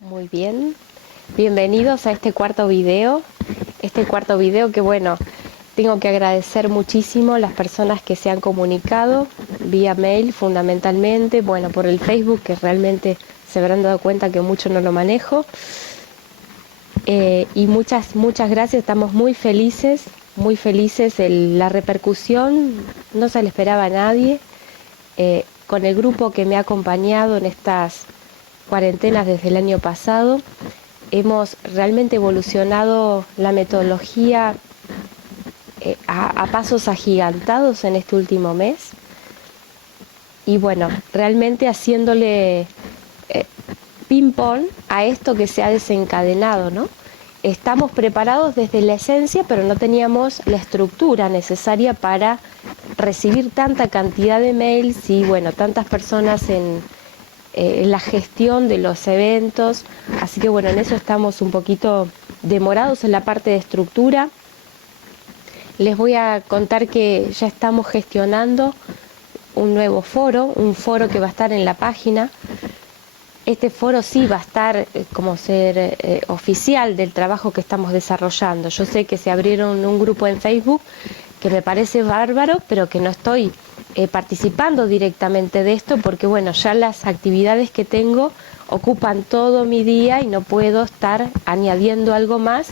Muy bien, bienvenidos a este cuarto video. Que bueno, tengo que agradecer muchísimo las personas que se han comunicado vía mail fundamentalmente, bueno, por el Facebook, que realmente se habrán dado cuenta que mucho no lo manejo. Y muchas gracias, estamos muy felices, la repercusión no se le esperaba a nadie. Con el grupo que me ha acompañado en estas cuarentenas desde el año pasado, hemos realmente evolucionado la metodología a pasos agigantados en este último mes. Y bueno, realmente haciéndole ping-pong a esto que se ha desencadenado, ¿no? Estamos preparados desde la esencia, pero no teníamos la estructura necesaria para recibir tanta cantidad de mails y bueno, tantas personas en la gestión de los eventos. Así que bueno, en eso estamos un poquito demorados en la parte de estructura. Les voy a contar que ya estamos gestionando un nuevo foro, un foro que va a estar en la página. Este foro sí va a estar como ser oficial del trabajo que estamos desarrollando. Yo sé que se abrieron un grupo en Facebook que me parece bárbaro, pero que no estoy participando directamente de esto porque bueno, ya las actividades que tengo ocupan todo mi día y no puedo estar añadiendo algo más.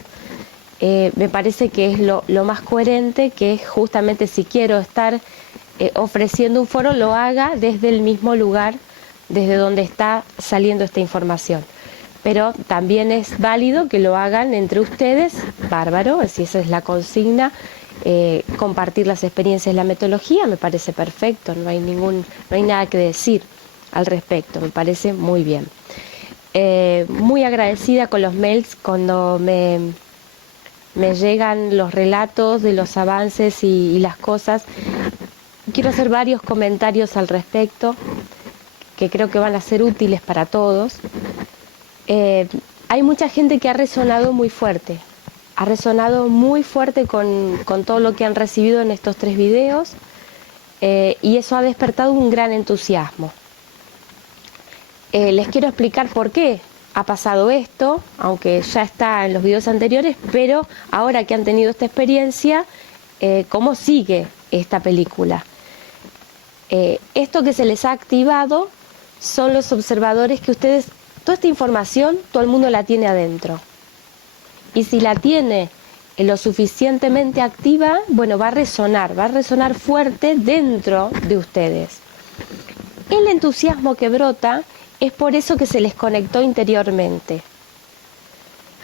Me parece que es lo más coherente, que es justamente si quiero estar ofreciendo un foro, lo haga desde el mismo lugar desde donde está saliendo esta información. Pero también es válido que lo hagan entre ustedes, bárbaro, si esa es la consigna, compartir las experiencias, la metodología, me parece perfecto, no hay nada que decir al respecto, me parece muy bien. Muy agradecida con los mails cuando me llegan los relatos de los avances y las cosas. Quiero hacer varios comentarios al respecto que creo que van a ser útiles para todos. Hay mucha gente que ha resonado muy fuerte con todo lo que han recibido en estos 3 videos, y eso ha despertado un gran entusiasmo. Les quiero explicar por qué ha pasado esto, aunque ya está en los videos anteriores, pero ahora que han tenido esta experiencia, cómo sigue esta película. Esto que se les ha activado son los observadores que ustedes, toda esta información, todo el mundo la tiene adentro. Y si la tiene lo suficientemente activa, bueno, va a resonar fuerte dentro de ustedes. El entusiasmo que brota es por eso que se les conectó interiormente.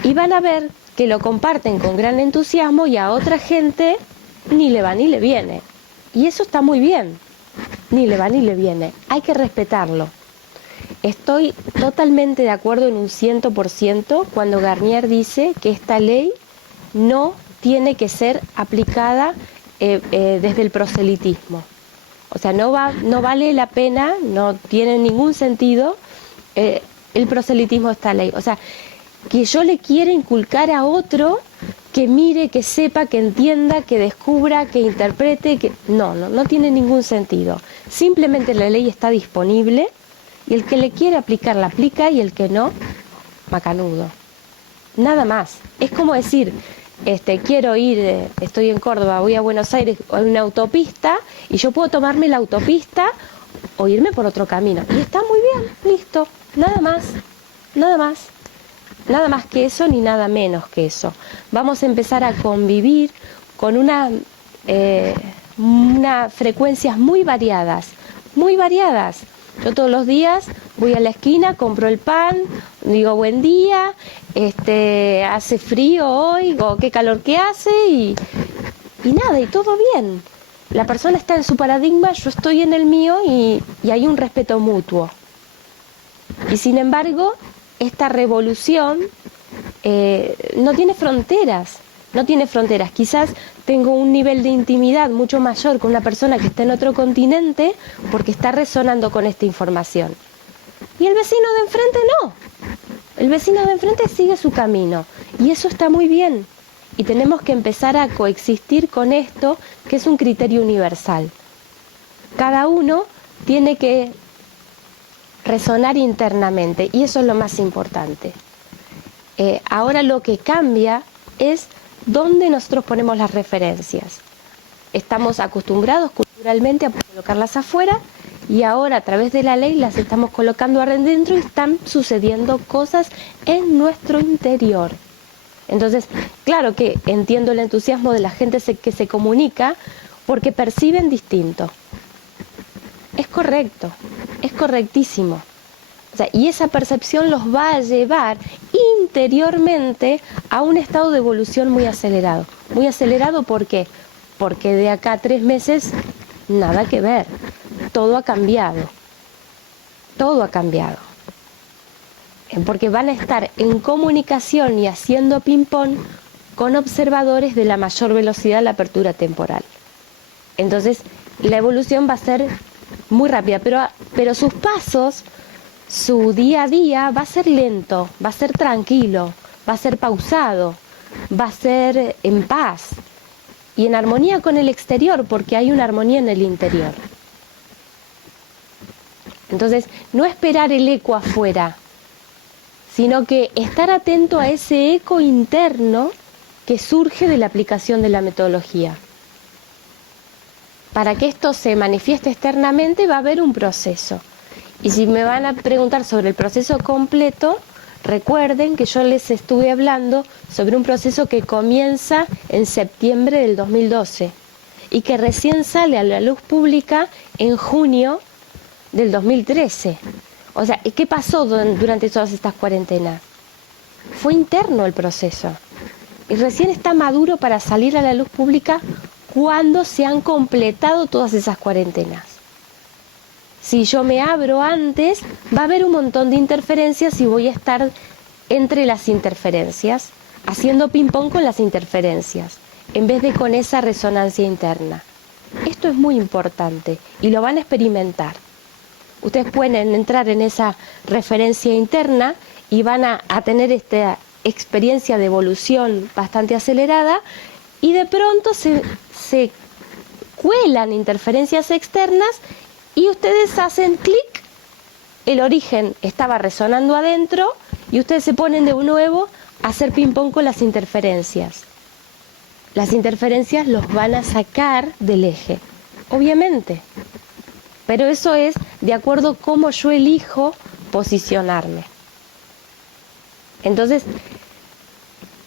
Y van a ver que lo comparten con gran entusiasmo y a otra gente ni le va ni le viene. Y eso está muy bien, ni le va ni le viene, hay que respetarlo. Estoy totalmente de acuerdo en un 100% cuando Garnier dice que esta ley no tiene que ser aplicada desde el proselitismo. O sea, no vale la pena, no tiene ningún sentido el proselitismo de esta ley. O sea, que yo le quiera inculcar a otro que mire, que sepa, que entienda, que descubra, que interprete, que no tiene ningún sentido. Simplemente la ley está disponible y el que le quiere aplicar la aplica y el que no, macanudo. Nada más. Es como decir, quiero ir, estoy en Córdoba, voy a Buenos Aires, hay una autopista y yo puedo tomarme la autopista o irme por otro camino. Y está muy bien, listo, nada más, nada más. Nada más que eso ni nada menos que eso. Vamos a empezar a convivir con unas frecuencias muy variadas, muy variadas. Yo todos los días voy a la esquina, compro el pan, digo buen día, hace frío hoy, o qué calor que hace y nada, y todo bien. La persona está en su paradigma, yo estoy en el mío y hay un respeto mutuo. Y sin embargo, esta revolución no tiene fronteras. Quizás tengo un nivel de intimidad mucho mayor con una persona que está en otro continente porque está resonando con esta información. Y el vecino de enfrente no. El vecino de enfrente sigue su camino. Y eso está muy bien. Y tenemos que empezar a coexistir con esto, que es un criterio universal. Cada uno tiene que resonar internamente, y eso es lo más importante. Ahora lo que cambia es dónde nosotros ponemos las referencias. Estamos acostumbrados culturalmente a colocarlas afuera, y ahora a través de la ley las estamos colocando adentro y están sucediendo cosas en nuestro interior. Entonces, claro que entiendo el entusiasmo de la gente que se comunica porque perciben distinto. Es correcto, es correctísimo. O sea, y esa percepción los va a llevar interiormente a un estado de evolución muy acelerado. Muy acelerado, ¿por qué? Porque de acá a 3 meses, nada que ver. Todo ha cambiado. Todo ha cambiado. Porque van a estar en comunicación y haciendo ping-pong con observadores de la mayor velocidad de la apertura temporal. Entonces, la evolución va a ser muy rápida, pero sus pasos, su día a día va a ser lento, va a ser tranquilo, va a ser pausado, va a ser en paz y en armonía con el exterior, porque hay una armonía en el interior. Entonces, no esperar el eco afuera, sino que estar atento a ese eco interno que surge de la aplicación de la metodología. Para que esto se manifieste externamente va a haber un proceso. Y si me van a preguntar sobre el proceso completo, recuerden que yo les estuve hablando sobre un proceso que comienza en septiembre del 2012 y que recién sale a la luz pública en junio del 2013. O sea, ¿qué pasó durante todas estas cuarentenas? Fue interno el proceso. Y recién está maduro para salir a la luz pública cuando se han completado todas esas cuarentenas. Si yo me abro antes, va a haber un montón de interferencias y voy a estar entre las interferencias, haciendo ping-pong con las interferencias, en vez de con esa resonancia interna. Esto es muy importante y lo van a experimentar. Ustedes pueden entrar en esa referencia interna y van a tener esta experiencia de evolución bastante acelerada, y de pronto se cuelan interferencias externas y ustedes hacen clic, el origen estaba resonando adentro y ustedes se ponen de nuevo a hacer ping-pong con las interferencias. Las interferencias los van a sacar del eje, obviamente, pero eso es de acuerdo a cómo yo elijo posicionarme. Entonces,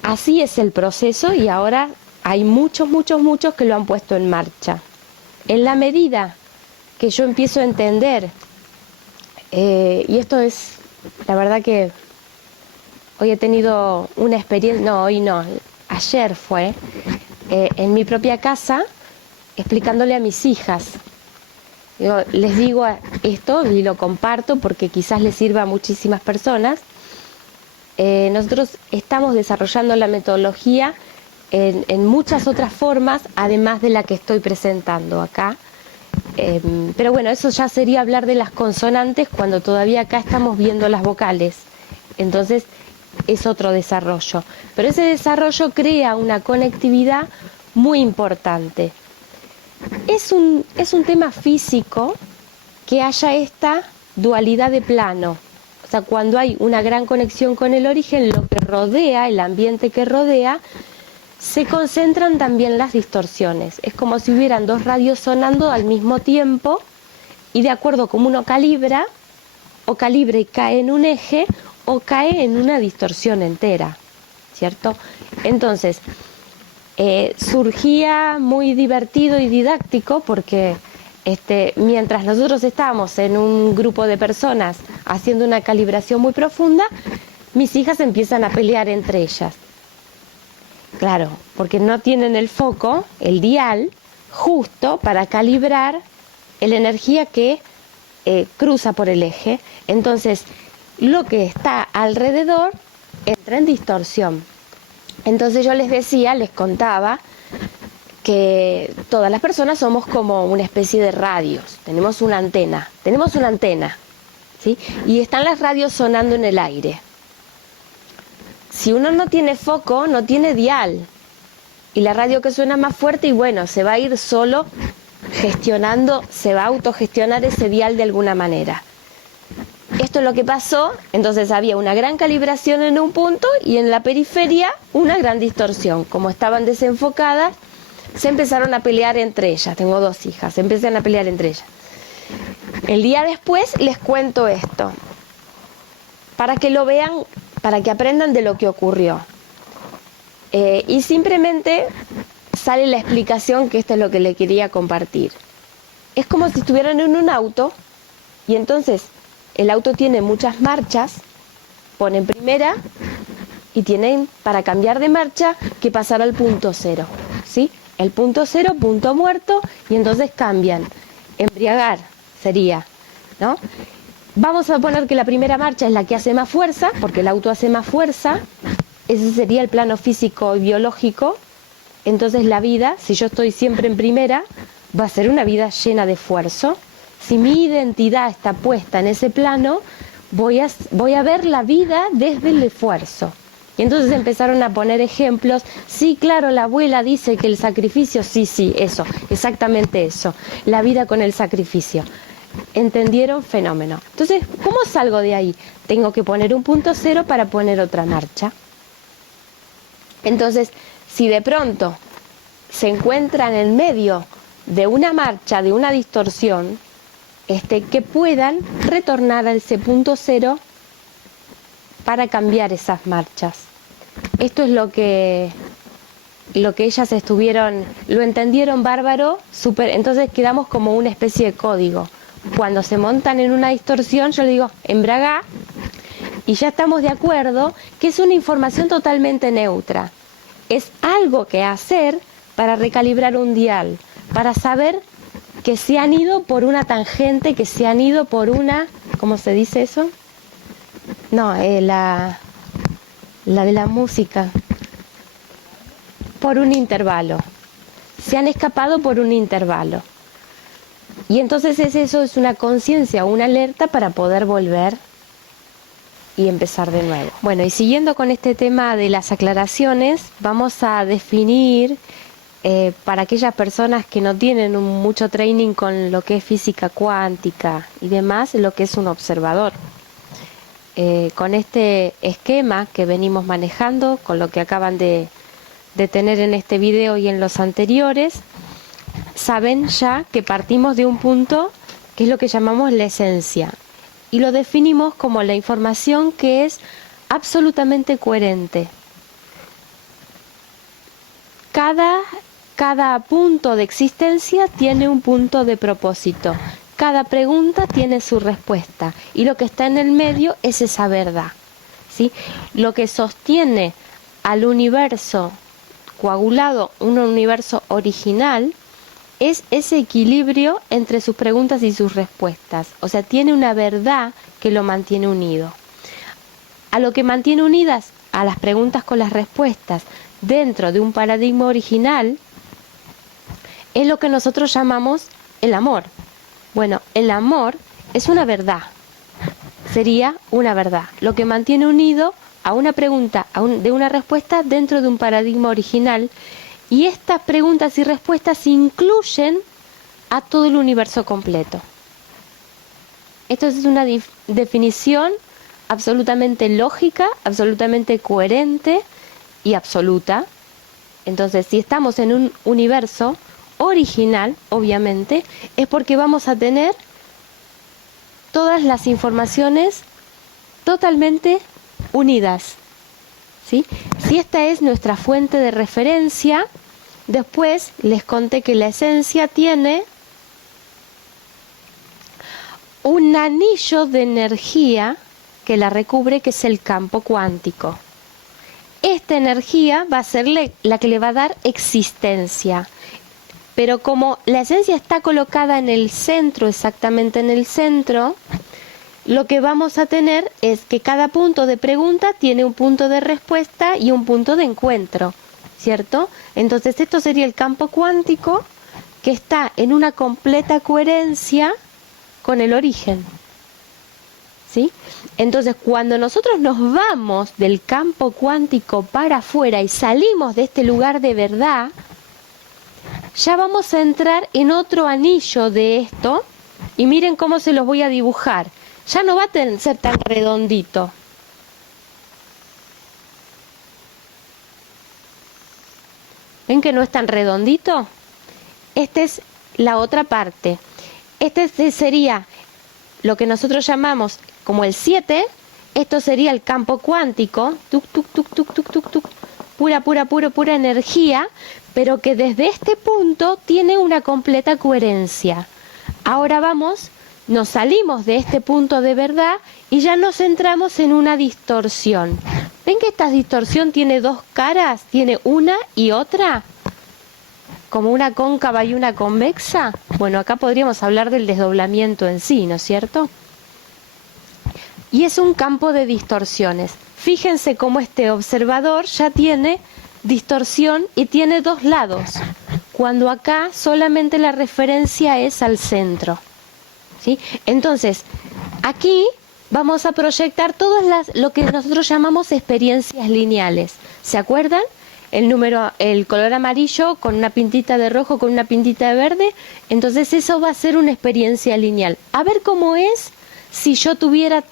así es el proceso, y ahora hay muchos que lo han puesto en marcha. En la medida que yo empiezo a entender, y esto es, la verdad que hoy he tenido una experiencia, no, hoy no, ayer fue, en mi propia casa, explicándole a mis hijas. Les digo esto y lo comparto porque quizás les sirva a muchísimas personas. Nosotros estamos desarrollando la metodología en muchas otras formas, además de la que estoy presentando acá. Pero bueno, eso ya sería hablar de las consonantes cuando todavía acá estamos viendo las vocales. Entonces es otro desarrollo. Pero ese desarrollo crea una conectividad muy importante. Es un tema físico que haya esta dualidad de plano. O sea, cuando hay una gran conexión con el origen, lo que rodea, el ambiente que rodea, se concentran también las distorsiones. Es como si hubieran dos radios sonando al mismo tiempo, y de acuerdo como uno calibra, o calibra y cae en un eje, o cae en una distorsión entera, ¿cierto? Entonces, surgía muy divertido y didáctico porque mientras nosotros estábamos en un grupo de personas haciendo una calibración muy profunda, mis hijas empiezan a pelear entre ellas. Claro, porque no tienen el foco, el dial, justo para calibrar la energía que cruza por el eje. Entonces, lo que está alrededor entra en distorsión. Entonces yo les contaba que todas las personas somos como una especie de radios. Tenemos una antena, ¿sí? Y están las radios sonando en el aire. Si uno no tiene foco, no tiene dial. Y la radio que suena más fuerte, y bueno, se va a ir solo gestionando, se va a autogestionar ese dial de alguna manera. esto es lo que pasó. Entonces había una gran calibración en un punto y en la periferia una gran distorsión. Como estaban desenfocadas, se empezaron a pelear entre ellas. Tengo 2 hijas, se empiezan a pelear entre ellas. El día después les cuento esto, para que lo vean, para que aprendan de lo que ocurrió. Y simplemente sale la explicación, que esto es lo que le quería compartir. Es como si estuvieran en un auto, y entonces el auto tiene muchas marchas, ponen primera, y tienen para cambiar de marcha que pasar al punto 0, ¿sí? El punto 0, punto muerto, y entonces cambian. Embriagar sería, ¿no? Vamos a poner que la primera marcha es la que hace más fuerza, porque el auto hace más fuerza. Ese sería el plano físico y biológico. Entonces la vida, si yo estoy siempre en primera, va a ser una vida llena de esfuerzo. Si mi identidad está puesta en ese plano, voy a ver la vida desde el esfuerzo. Y entonces empezaron a poner ejemplos. Sí, claro, la abuela dice que el sacrificio, sí, eso, exactamente eso. La vida con el sacrificio. ¿Entendieron? Fenómeno. Entonces, ¿cómo salgo de ahí? Tengo que poner un punto 0 para poner otra marcha. Entonces, si de pronto se encuentran en medio de una marcha, de una distorsión, que puedan retornar a ese punto 0 para cambiar esas marchas. Esto es lo que ellas lo entendieron bárbaro, entonces quedamos como una especie de código. Cuando se montan en una distorsión, yo le digo, embragá, y ya estamos de acuerdo que es una información totalmente neutra. Es algo que hacer para recalibrar un dial, para saber que se han ido por una tangente, que se han ido por una, ¿cómo se dice eso? No, la de la música. Por un intervalo. Se han escapado por un intervalo. Y entonces eso es una conciencia, una alerta para poder volver y empezar de nuevo. Bueno, y siguiendo con este tema de las aclaraciones, vamos a definir para aquellas personas que no tienen mucho training con lo que es física cuántica y demás, lo que es un observador. Con este esquema que venimos manejando, con lo que acaban de tener en este video y en los anteriores, saben ya que partimos de un punto que es lo que llamamos la esencia, y lo definimos como la información que es absolutamente coherente. Cada punto de existencia tiene un punto de propósito. Cada pregunta tiene su respuesta, y lo que está en el medio es esa verdad, ¿sí? Lo que sostiene al universo coagulado, un universo original, es ese equilibrio entre sus preguntas y sus respuestas. O sea, tiene una verdad que lo mantiene unido. A lo que mantiene unidas a las preguntas con las respuestas dentro de un paradigma original es lo que nosotros llamamos el amor. Bueno, el amor es una verdad, sería una verdad, lo que mantiene unido a una pregunta, de una respuesta dentro de un paradigma original, y estas preguntas y respuestas incluyen a todo el universo completo. Esto es una definición absolutamente lógica, absolutamente coherente y absoluta. Entonces, si estamos en un universo original, obviamente, es porque vamos a tener todas las informaciones totalmente unidas, ¿sí? Si esta es nuestra fuente de referencia, después les conté que la esencia tiene un anillo de energía que la recubre, que es el campo cuántico. Esta energía va a ser la que le va a dar existencia. Pero como la esencia está colocada en el centro, exactamente en el centro, lo que vamos a tener es que cada punto de pregunta tiene un punto de respuesta y un punto de encuentro, ¿cierto? Entonces esto sería el campo cuántico, que está en una completa coherencia con el origen, ¿sí? Entonces, cuando nosotros nos vamos del campo cuántico para afuera y salimos de este lugar de verdad, ya vamos a entrar en otro anillo de esto, y miren cómo se los voy a dibujar. ya no va a ser tan redondito. ¿Ven que no es tan redondito? Esta es la otra parte. Este sería lo que nosotros llamamos como el 7. Esto sería el campo cuántico, tuc, tuc, tuc, tuc, tuc, tuc, tuc, pura energía, pero que desde este punto tiene una completa coherencia. Ahora nos salimos de este punto de verdad y ya nos centramos en una distorsión. ¿Ven que esta distorsión tiene dos caras? Tiene una y otra, como una cóncava y una convexa. Bueno, acá podríamos hablar del desdoblamiento en sí, ¿no es cierto? Y es un campo de distorsiones. Fíjense cómo este observador ya tiene distorsión y tiene dos lados, cuando acá solamente la referencia es al centro, ¿sí? Entonces, aquí vamos a proyectar lo que nosotros llamamos experiencias lineales. ¿Se acuerdan? El color amarillo con una pintita de rojo, con una pintita de verde. Entonces eso va a ser una experiencia lineal. A ver cómo es si yo tuviera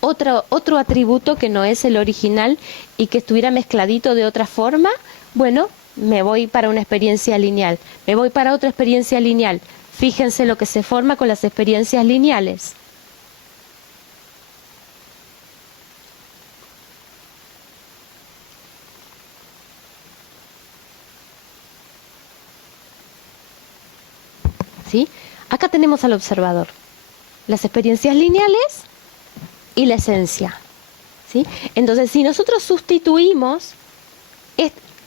otro atributo que no es el original y que estuviera mezcladito de otra forma. Bueno, me voy para una experiencia lineal, me voy para otra experiencia lineal. Fíjense lo que se forma con las experiencias lineales. ¿Sí? Acá tenemos al observador, las experiencias lineales y la esencia, ¿sí? Entonces, si nosotros sustituimos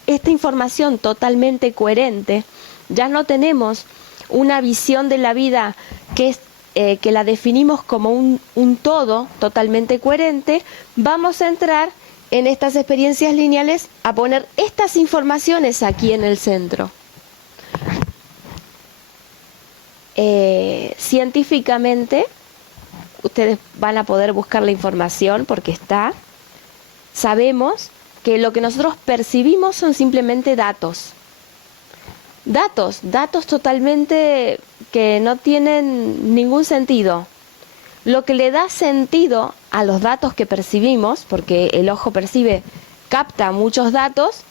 esta información totalmente coherente, ya no tenemos una visión de la vida que la definimos como un todo totalmente coherente. Vamos a entrar en estas experiencias lineales a poner estas informaciones aquí en el centro. Científicamente, ustedes van a poder buscar la información porque sabemos que lo que nosotros percibimos son simplemente datos totalmente que no tienen ningún sentido. Lo que le da sentido a los datos que percibimos, porque el ojo capta muchos datos,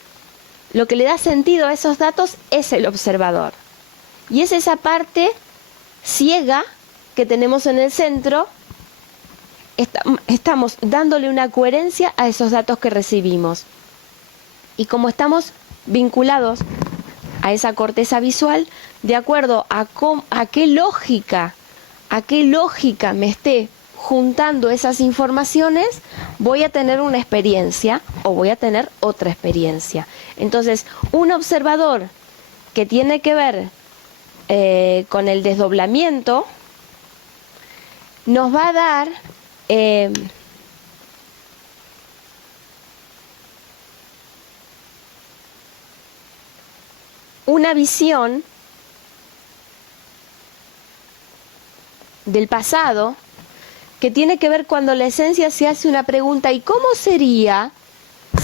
lo que le da sentido a esos datos es el observador. Y es esa parte ciega que tenemos en el centro. Estamos dándole una coherencia a esos datos que recibimos. Y como estamos vinculados a esa corteza visual, de acuerdo a qué lógica me esté juntando esas informaciones, voy a tener una experiencia o voy a tener otra experiencia. Entonces, un observador que tiene que ver con el desdoblamiento nos va a dar una visión del pasado que tiene que ver cuando la esencia se hace una pregunta: ¿y cómo sería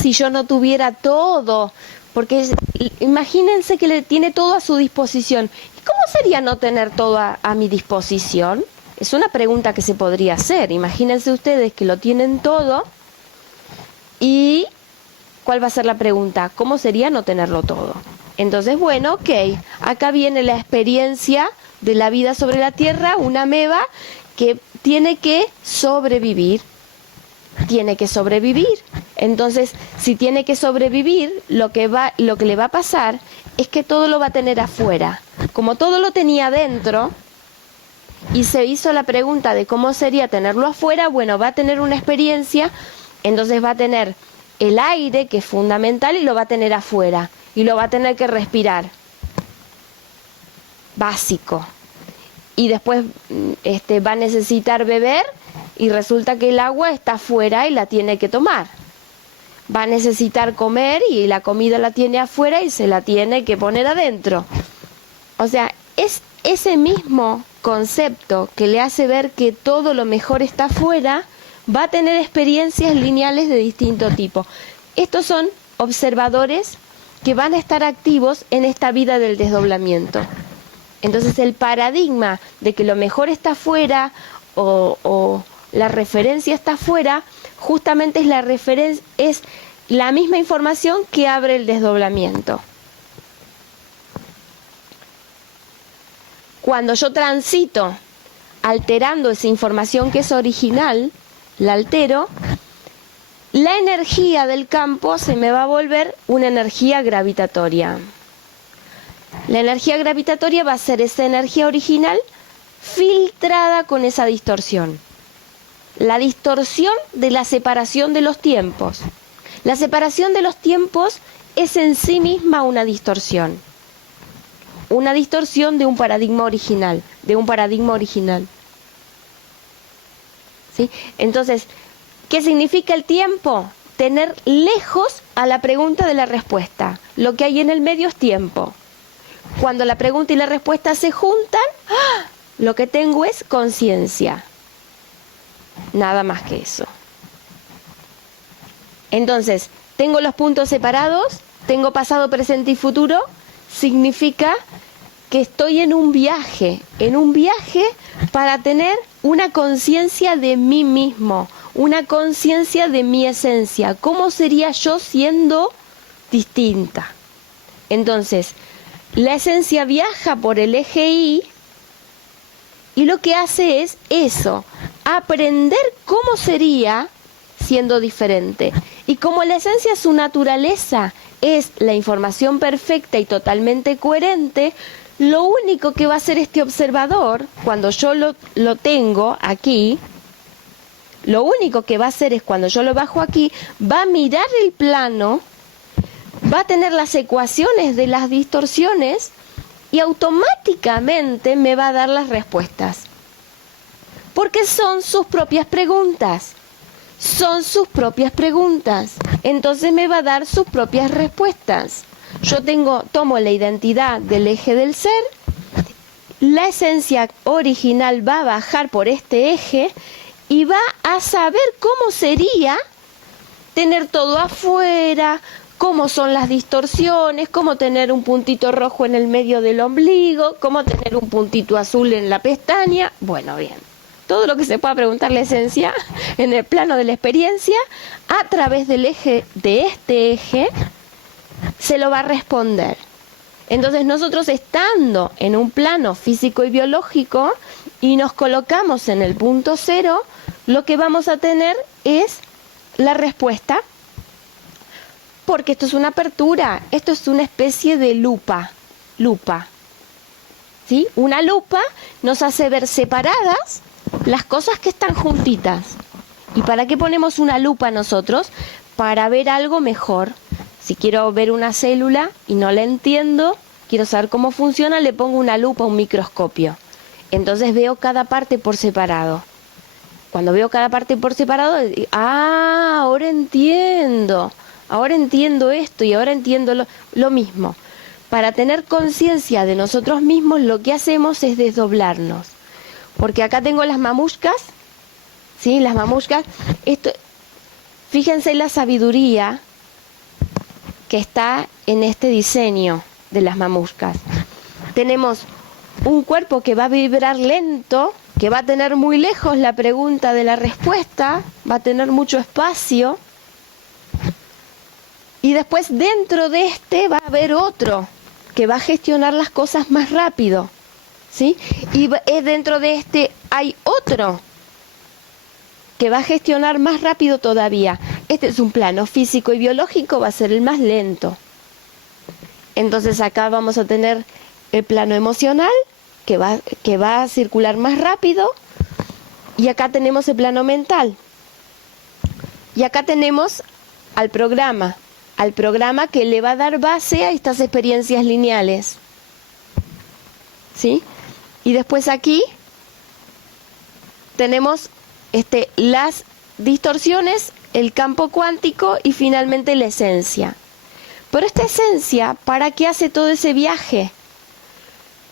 si yo no tuviera todo? Porque imagínense que le tiene todo a su disposición. ¿Y cómo sería no tener todo a mi disposición? Es una pregunta que se podría hacer. Imagínense ustedes que lo tienen todo y ¿cuál va a ser la pregunta? ¿Cómo sería no tenerlo todo? Entonces, bueno, ok, acá viene la experiencia de la vida sobre la Tierra, una ameba que tiene que sobrevivir. Entonces, si tiene que sobrevivir, lo que le va a pasar es que todo lo va a tener afuera. Como todo lo tenía dentro y se hizo la pregunta de cómo sería tenerlo afuera, bueno, va a tener una experiencia, entonces va a tener el aire, que es fundamental, y lo va a tener afuera, y lo va a tener que respirar. Básico. Y después va a necesitar beber, y resulta que el agua está afuera y la tiene que tomar. Va a necesitar comer y la comida la tiene afuera y se la tiene que poner adentro. O sea, es ese mismo concepto que le hace ver que todo lo mejor está afuera, va a tener experiencias lineales de distinto tipo. Estos son observadores que van a estar activos en esta vida del desdoblamiento. Entonces el paradigma de que lo mejor está afuera o la referencia está afuera, justamente es la misma información que abre el desdoblamiento. Cuando yo transito alterando esa información que es original, la altero, la energía del campo se me va a volver una energía gravitatoria. La energía gravitatoria va a ser esa energía original filtrada con esa distorsión. La distorsión de la separación de los tiempos. La separación de los tiempos es en sí misma una distorsión. Una distorsión de un paradigma original, ¿Sí? Entonces, ¿qué significa el tiempo? Tener lejos a la pregunta de la respuesta. Lo que hay en el medio es tiempo. Cuando la pregunta y la respuesta se juntan, lo que tengo es conciencia. Nada más que eso. Entonces, tengo los puntos separados, tengo pasado, presente y futuro, significa que estoy en un viaje para tener una conciencia de mí mismo, una conciencia de mi esencia. ¿Cómo sería yo siendo distinta? Entonces, la esencia viaja por el eje Y y lo que hace es eso, aprender cómo sería siendo diferente. Y como la esencia, su naturaleza es la información perfecta y totalmente coherente, lo único que va a hacer este observador, cuando yo lo tengo aquí, lo único que va a hacer es cuando yo lo bajo aquí, va a mirar el plano, va a tener las ecuaciones de las distorsiones y automáticamente me va a dar las respuestas. Porque son sus propias preguntas. Son sus propias preguntas. Entonces me va a dar sus propias respuestas. Yo tomo la identidad del eje del ser, la esencia original va a bajar por este eje y va a saber cómo sería tener todo afuera, cómo son las distorsiones, cómo tener un puntito rojo en el medio del ombligo, cómo tener un puntito azul en la pestaña. Bueno, bien. Todo lo que se pueda preguntar la esencia en el plano de la experiencia, a través del eje, de este eje, se lo va a responder. Entonces nosotros, estando en un plano físico y biológico y nos colocamos en el punto cero, lo que vamos a tener es la respuesta, porque esto es una apertura, esto es una especie de lupa. ¿Sí? Una lupa nos hace ver separadas las cosas que están juntitas. ¿Y para qué ponemos una lupa nosotros? Para ver algo mejor. Si quiero ver una célula y no la entiendo, quiero saber cómo funciona, le pongo una lupa, un microscopio. Entonces veo cada parte por separado. Cuando veo cada parte por separado, ahora entiendo esto y ahora entiendo lo mismo. Para tener conciencia de nosotros mismos, lo que hacemos es desdoblarnos. Porque acá tengo las mamushkas, ¿sí? Las mamushkas. Fíjense la sabiduría que está en este diseño de las mamushkas. Tenemos un cuerpo que va a vibrar lento, que va a tener muy lejos la pregunta de la respuesta, va a tener mucho espacio. Y después dentro de este va a haber otro que va a gestionar las cosas más rápido, ¿sí? Y dentro de este hay otro que va a gestionar más rápido todavía. Este es un plano físico y biológico, va a ser el más lento. Entonces acá vamos a tener el plano emocional, que va a circular más rápido, y acá tenemos el plano mental. Y acá tenemos al programa que le va a dar base a estas experiencias lineales. ¿Sí? Y después aquí tenemos las distorsiones, el campo cuántico y finalmente la esencia. Pero esta esencia, ¿para qué hace todo ese viaje?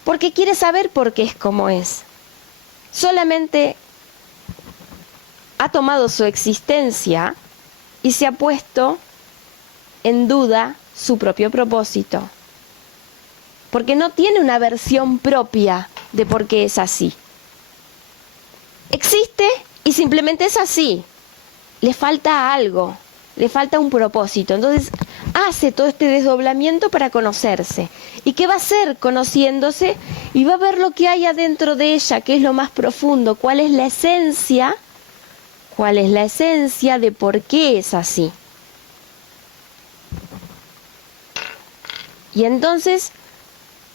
Porque quiere saber por qué es como es. Solamente ha tomado su existencia y se ha puesto en duda su propio propósito. Porque no tiene una versión propia de por qué es así. existe y simplemente es así. Le falta algo, le falta un propósito. Entonces hace todo este desdoblamiento para conocerse. ¿Y qué va a hacer conociéndose? Y va a ver lo que hay adentro de ella, que es lo más profundo, cuál es la esencia de por qué es así. Y entonces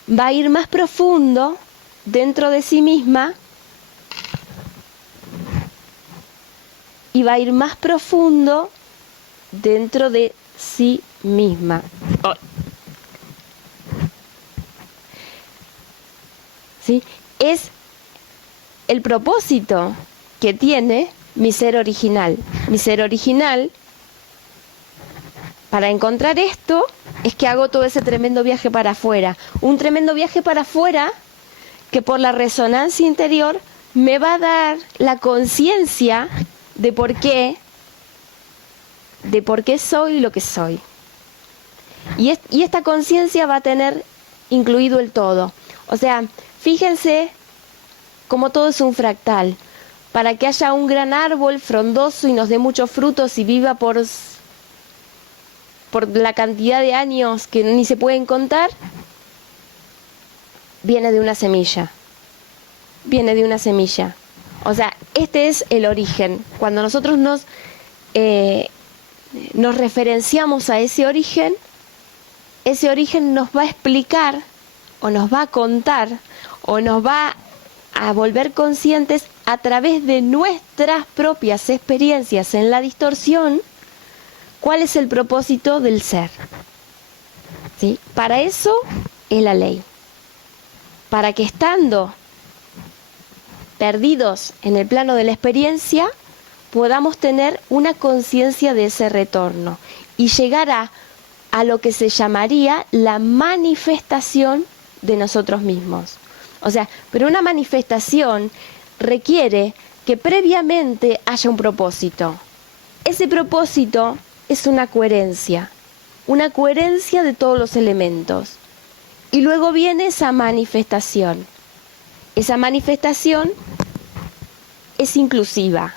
va a ir más profundo dentro de sí misma y va a ir más profundo dentro de sí misma. ¿Sí? Es el propósito que tiene mi ser original. Mi ser original, para encontrar esto, es que hago todo ese tremendo viaje para afuera. Un tremendo viaje para afuera que por la resonancia interior me va a dar la conciencia de por qué soy lo que soy. Y esta conciencia va a tener incluido el todo. O sea, fíjense cómo todo es un fractal. Para que haya un gran árbol frondoso y nos dé muchos frutos y viva por la cantidad de años que ni se pueden contar, viene de una semilla. Viene de una semilla. O sea, este es el origen. Cuando nosotros nos referenciamos a ese origen nos va a explicar, o nos va a contar, o nos va a volver conscientes a través de nuestras propias experiencias en la distorsión, cuál es el propósito del ser. ¿Sí? Para eso es la ley. Para que estando perdidos en el plano de la experiencia, podamos tener una conciencia de ese retorno y llegar a lo que se llamaría la manifestación de nosotros mismos. O sea, pero una manifestación requiere que previamente haya un propósito. Ese propósito es una coherencia de todos los elementos. Y luego viene esa manifestación. Esa manifestación es inclusiva.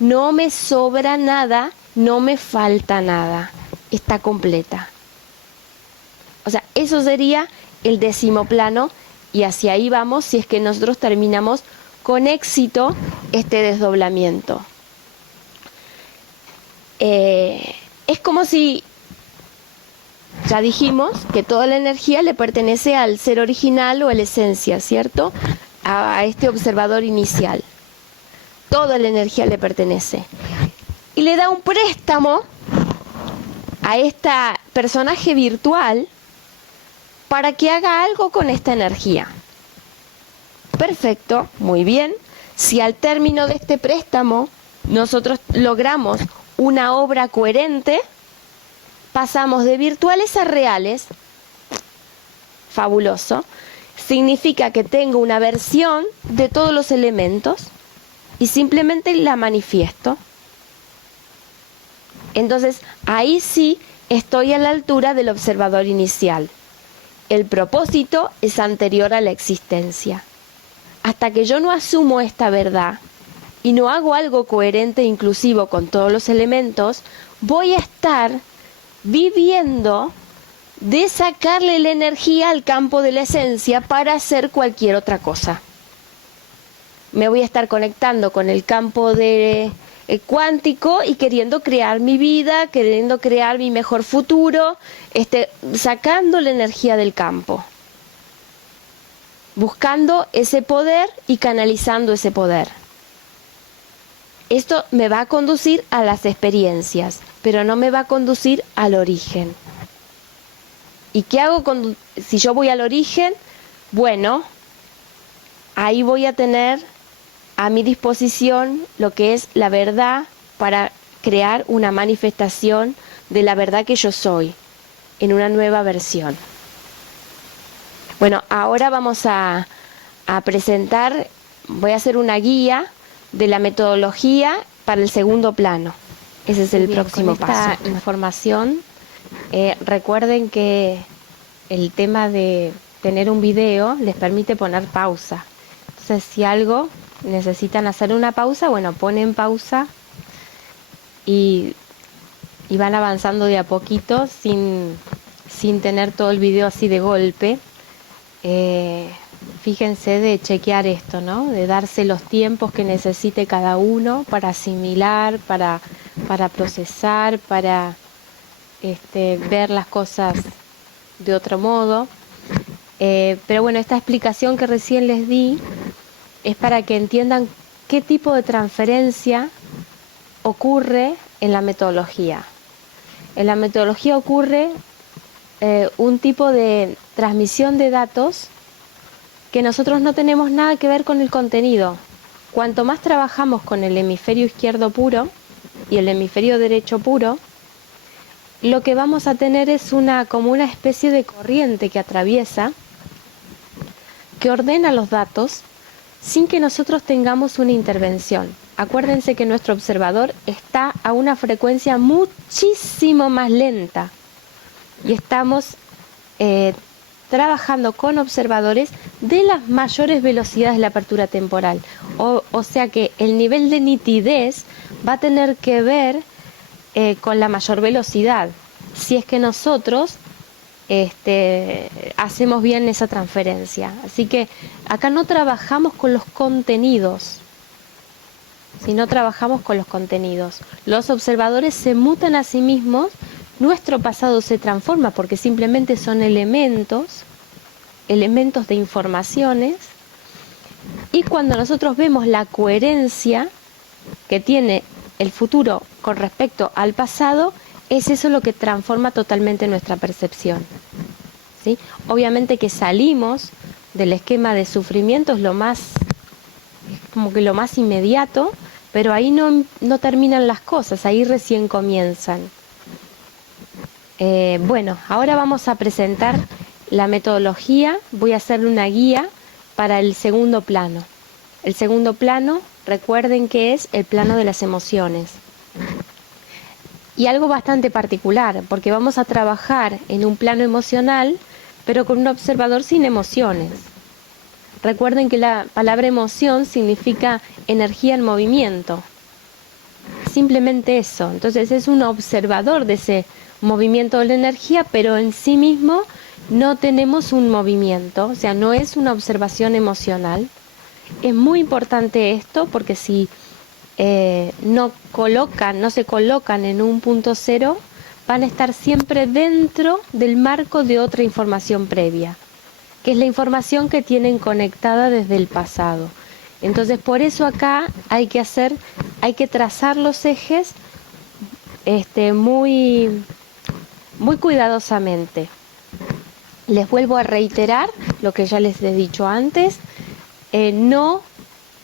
No me sobra nada, no me falta nada. Está completa. O sea, eso sería el 10º plano y hacia ahí vamos si es que nosotros terminamos con éxito este desdoblamiento. Es como si, ya dijimos que toda la energía le pertenece al ser original o a la esencia, ¿cierto? A este observador inicial. Toda la energía le pertenece. Y le da un préstamo a este personaje virtual para que haga algo con esta energía. Perfecto, muy bien. Si al término de este préstamo nosotros logramos una obra coherente, pasamos de virtuales a reales. Fabuloso. Significa que tengo una versión de todos los elementos y simplemente la manifiesto. Entonces, ahí sí estoy a la altura del observador inicial. El propósito es anterior a la existencia. Hasta que yo no asumo esta verdad y no hago algo coherente e inclusivo con todos los elementos, voy a estar viviendo de sacarle la energía al campo de la esencia para hacer cualquier otra cosa. Me voy a estar conectando con el campo cuántico y queriendo crear mi vida, queriendo crear mi mejor futuro, sacando la energía del campo, buscando ese poder y canalizando ese poder. Esto me va a conducir a las experiencias, pero no me va a conducir al origen. ¿Y qué hago si yo voy al origen? Bueno, ahí voy a tener a mi disposición lo que es la verdad para crear una manifestación de la verdad que yo soy en una nueva versión. Bueno, ahora vamos a presentar, voy a hacer una guía de la metodología para el 2º plano. Ese es el próximo paso. Esta información, recuerden que el tema de tener un video les permite poner pausa. Entonces, si algo necesitan hacer una pausa, bueno, ponen pausa y van avanzando de a poquito sin tener todo el video así de golpe. Fíjense de chequear esto, ¿no? De darse los tiempos que necesite cada uno para asimilar, para procesar, para ver las cosas de otro modo. Pero bueno, esta explicación que recién les di es para que entiendan qué tipo de transferencia ocurre en la metodología. En la metodología ocurre un tipo de transmisión de datos que nosotros no tenemos nada que ver con el contenido. Cuanto más trabajamos con el hemisferio izquierdo puro y el hemisferio derecho puro, lo que vamos a tener es como una especie de corriente que atraviesa, que ordena los datos sin que nosotros tengamos una intervención. Acuérdense que nuestro observador está a una frecuencia muchísimo más lenta y estamos trabajando con observadores de las mayores velocidades de la apertura temporal. O sea que el nivel de nitidez va a tener que ver con la mayor velocidad, si es que nosotros hacemos bien esa transferencia. Así que acá no trabajamos con los contenidos, sino trabajamos con los contenidos. Los observadores se mutan a sí mismos, nuestro pasado se transforma porque simplemente son elementos de informaciones, y cuando nosotros vemos la coherencia que tiene el futuro con respecto al pasado, es eso lo que transforma totalmente nuestra percepción, ¿sí? Obviamente que salimos del esquema de sufrimiento, es como que lo más inmediato, pero ahí no terminan las cosas, ahí recién comienzan. Bueno, ahora vamos a presentar la metodología, voy a hacer una guía para el segundo plano. El segundo plano, recuerden que es el plano de las emociones. Y algo bastante particular, porque vamos a trabajar en un plano emocional, pero con un observador sin emociones. Recuerden que la palabra emoción significa energía en movimiento. Simplemente eso. Entonces es un observador de ese movimiento de la energía, pero en sí mismo no tenemos un movimiento, o sea, no es una observación emocional. Es muy importante esto porque si no se colocan en un punto cero, van a estar siempre dentro del marco de otra información previa, que es la información que tienen conectada desde el pasado. Entonces, por eso acá hay que trazar los ejes muy cuidadosamente. Les vuelvo a reiterar lo que ya les he dicho antes, no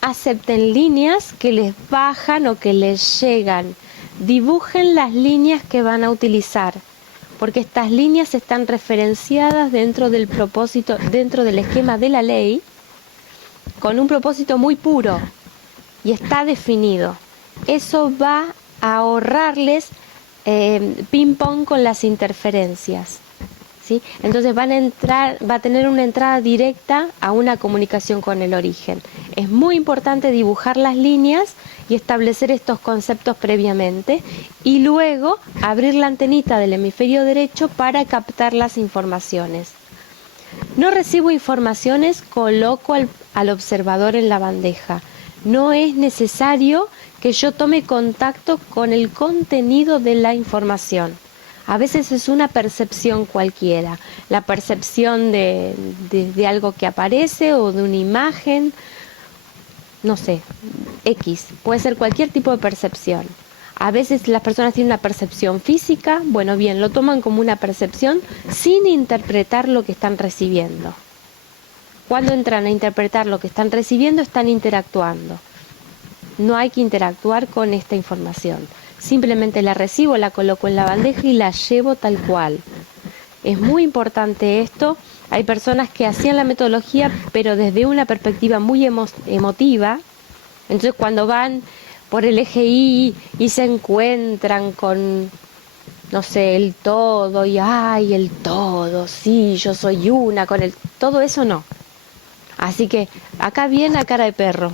acepten líneas que les bajan o que les llegan. Dibujen las líneas que van a utilizar, porque estas líneas están referenciadas dentro del propósito, dentro del esquema de la ley, con un propósito muy puro y está definido. Eso va a ahorrarles ping-pong con las interferencias, ¿sí? Entonces va a tener una entrada directa a una comunicación con el origen. Es muy importante dibujar las líneas y establecer estos conceptos previamente y luego abrir la antenita del hemisferio derecho para captar las informaciones. No recibo informaciones, coloco al observador en la bandeja. No es necesario que yo tome contacto con el contenido de la información. A veces es una percepción cualquiera, la percepción de algo que aparece o de una imagen, no sé, X, puede ser cualquier tipo de percepción. A veces las personas tienen una percepción física, bueno, bien, lo toman como una percepción sin interpretar lo que están recibiendo. Cuando entran a interpretar lo que están recibiendo, están interactuando. No hay que interactuar con esta información. Simplemente la recibo, la coloco en la bandeja y la llevo tal cual. Es muy importante esto. Hay personas que hacían la metodología, pero desde una perspectiva muy emotiva. Entonces, cuando van por el eje Y y se encuentran con, no sé, el todo, y ¡ay, el todo! Sí, yo soy una con el... Todo eso no. Así que acá viene a cara de perro.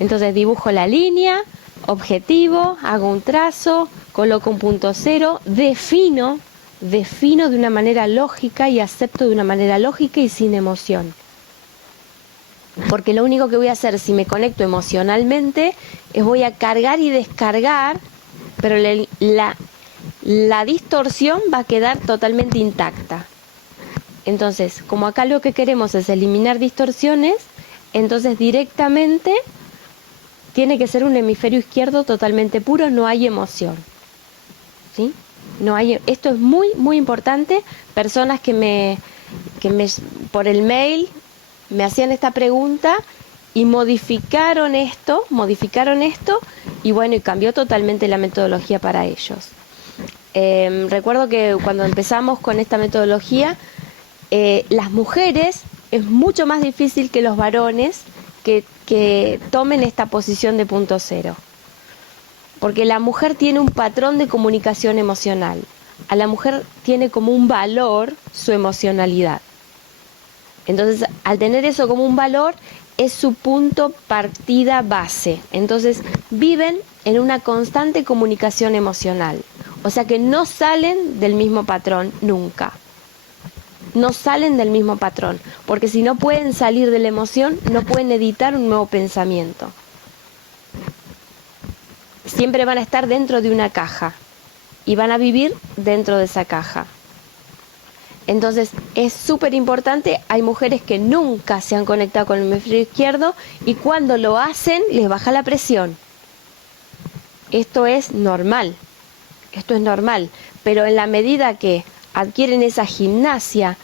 Entonces dibujo la línea, objetivo, hago un trazo, coloco un punto cero, defino de una manera lógica y acepto de una manera lógica y sin emoción. Porque lo único que voy a hacer si me conecto emocionalmente es voy a cargar y descargar, pero la distorsión va a quedar totalmente intacta. Entonces, como acá lo que queremos es eliminar distorsiones, entonces directamente tiene que ser un hemisferio izquierdo totalmente puro, no hay emoción. ¿Sí? Esto es muy, muy importante. Personas que por el mail me hacían esta pregunta y modificaron esto, y bueno, y cambió totalmente la metodología para ellos. Recuerdo que cuando empezamos con esta metodología, las mujeres es mucho más difícil que los varones que tomen esta posición de punto cero. Porque la mujer tiene un patrón de comunicación emocional. A la mujer tiene como un valor su emocionalidad. Entonces, al tener eso como un valor, es su punto partida base. Entonces, viven en una constante comunicación emocional. O sea que no salen del mismo patrón nunca. No salen del mismo patrón. Porque si no pueden salir de la emoción, no pueden editar un nuevo pensamiento. Siempre van a estar dentro de una caja. Y van a vivir dentro de esa caja. Entonces es súper importante, hay mujeres que nunca se han conectado con el hemisferio izquierdo y cuando lo hacen les baja la presión. Esto es normal, pero en la medida que adquieren esa gimnasia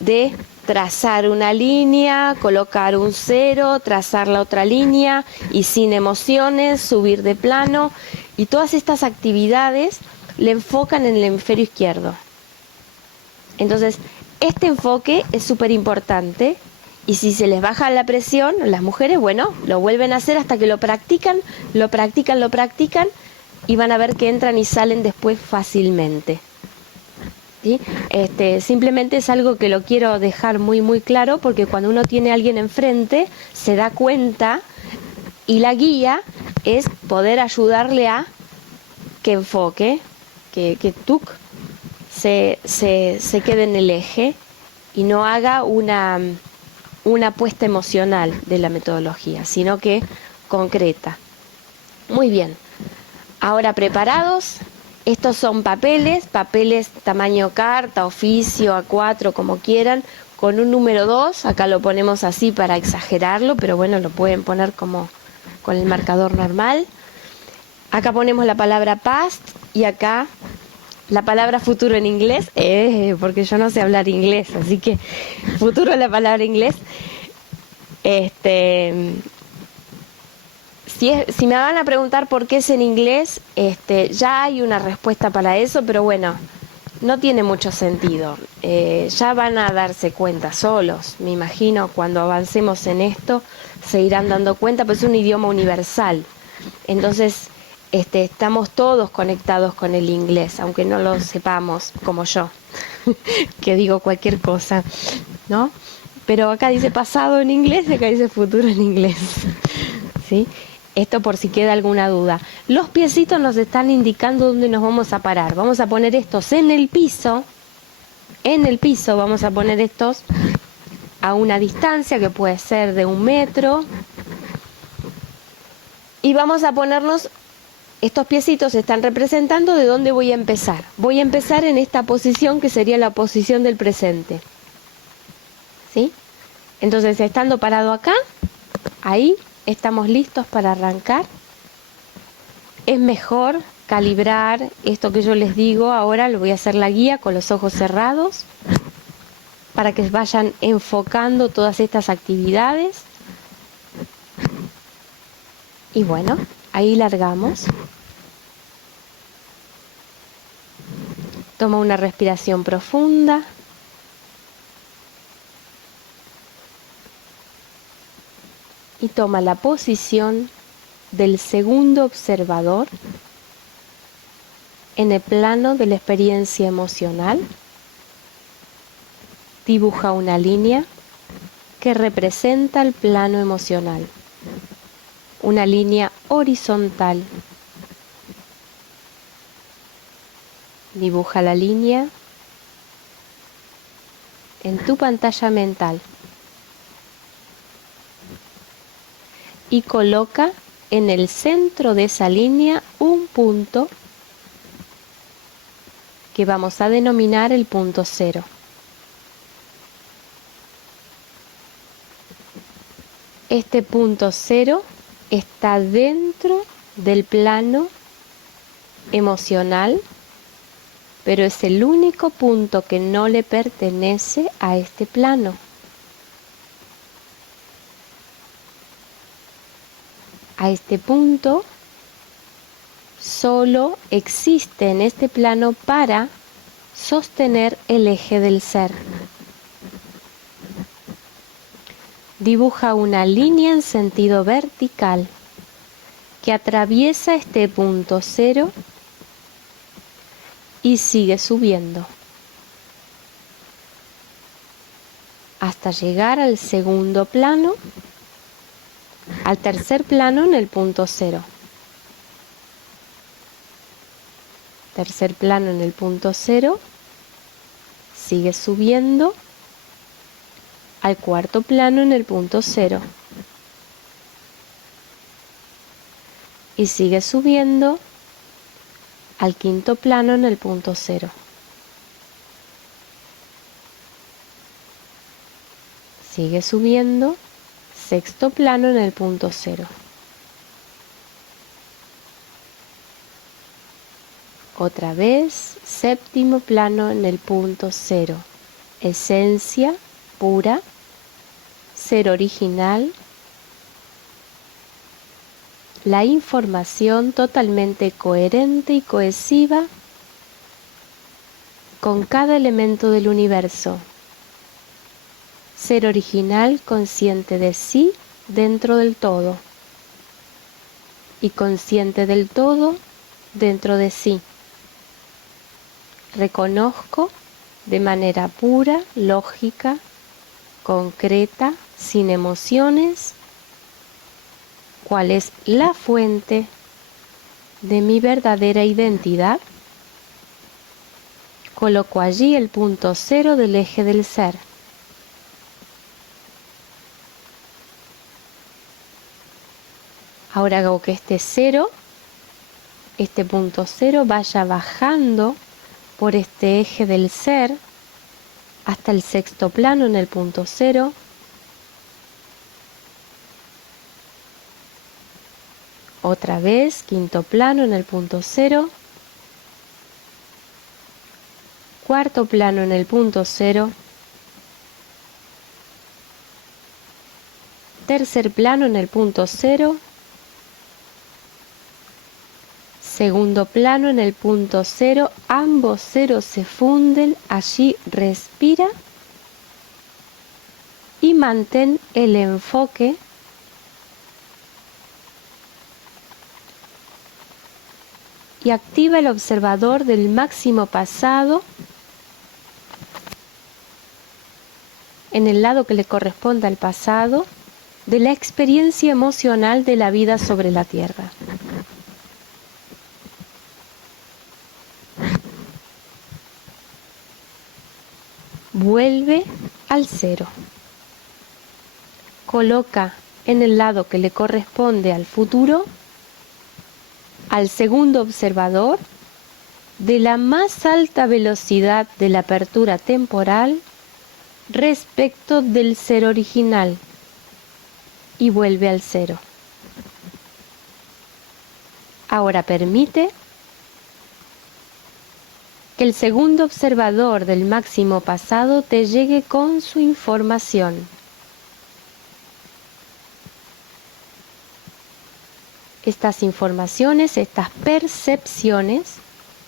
de trazar una línea, colocar un cero, trazar la otra línea y sin emociones, subir de plano y todas estas actividades le enfocan en el hemisferio izquierdo. Entonces, este enfoque es súper importante y si se les baja la presión, las mujeres, bueno, lo vuelven a hacer hasta que lo practican y van a ver que entran y salen después fácilmente. ¿Sí? Simplemente es algo que lo quiero dejar muy, muy claro porque cuando uno tiene a alguien enfrente, se da cuenta y la guía es poder ayudarle a que enfoque, que se quede en el eje y no haga una apuesta emocional de la metodología, sino que concreta. Muy bien, ahora preparados, estos son papeles tamaño carta, oficio, A4, como quieran, con un número 2, acá lo ponemos así para exagerarlo, pero bueno, lo pueden poner como con el marcador normal. Acá ponemos la palabra past y acá la palabra futuro en inglés, porque yo no sé hablar inglés, así que futuro es la palabra inglés. Si me van a preguntar por qué es en inglés, ya hay una respuesta para eso, pero bueno, no tiene mucho sentido. Ya van a darse cuenta solos, me imagino, cuando avancemos en esto, se irán dando cuenta, pues es un idioma universal. Entonces, estamos todos conectados con el inglés, aunque no lo sepamos, como yo, que digo cualquier cosa, ¿no? Pero acá dice pasado en inglés, acá dice futuro en inglés, ¿sí? Esto por si queda alguna duda. Los piecitos nos están indicando dónde nos vamos a parar. Vamos a poner estos en el piso vamos a poner estos a una distancia que puede ser de 1 metro. Y vamos a ponernos, estos piecitos están representando de dónde voy a empezar. Voy a empezar en esta posición que sería la posición del presente. ¿Sí? Entonces, estando parado acá, ahí estamos listos para arrancar. Es mejor calibrar esto que yo les digo. Ahora lo voy a hacer la guía con los ojos cerrados para que vayan enfocando todas estas actividades. Y bueno, ahí largamos. Toma una respiración profunda. Y toma la posición del segundo observador en el plano de la experiencia emocional. Dibuja una línea que representa el plano emocional. una línea horizontal. Dibuja la línea en tu pantalla mental y coloca en el centro de esa línea un punto que vamos a denominar el punto cero. Este punto cero está dentro del plano emocional, pero es el único punto que no le pertenece a este plano. A este punto solo existe en este plano para sostener el eje del ser. Dibuja una línea en sentido vertical que atraviesa este punto cero y sigue subiendo hasta llegar al segundo plano, al tercer plano en el punto cero. Tercer plano en el punto cero, sigue subiendo al cuarto plano en el punto cero y sigue subiendo al quinto plano en el punto cero. Sigue subiendo, sexto plano en el punto cero. Otra vez, séptimo plano en el punto cero. Esencia pura, ser original, la información totalmente coherente y cohesiva con cada elemento del universo. Ser original consciente de sí dentro del todo y consciente del todo dentro de sí. Reconozco de manera pura, lógica, concreta, sin emociones, cuál es la fuente de mi verdadera identidad. Coloco allí el punto cero del eje del ser. Ahora hago que este cero, este punto cero, vaya bajando por este eje del ser hasta el sexto plano en el punto cero. Otra vez, quinto plano en el punto cero. Cuarto plano en el punto cero. Tercer plano en el punto cero. Segundo plano en el punto cero, ambos ceros se funden, allí respira y mantén el enfoque y activa el observador del máximo pasado en el lado que le corresponda al pasado de la experiencia emocional de la vida sobre la Tierra. Vuelve al cero. Coloca en el lado que le corresponde al futuro al segundo observador de la más alta velocidad de la apertura temporal respecto del ser original y vuelve al cero. Ahora permite que el segundo observador del máximo pasado te llegue con su información. Estas informaciones, estas percepciones,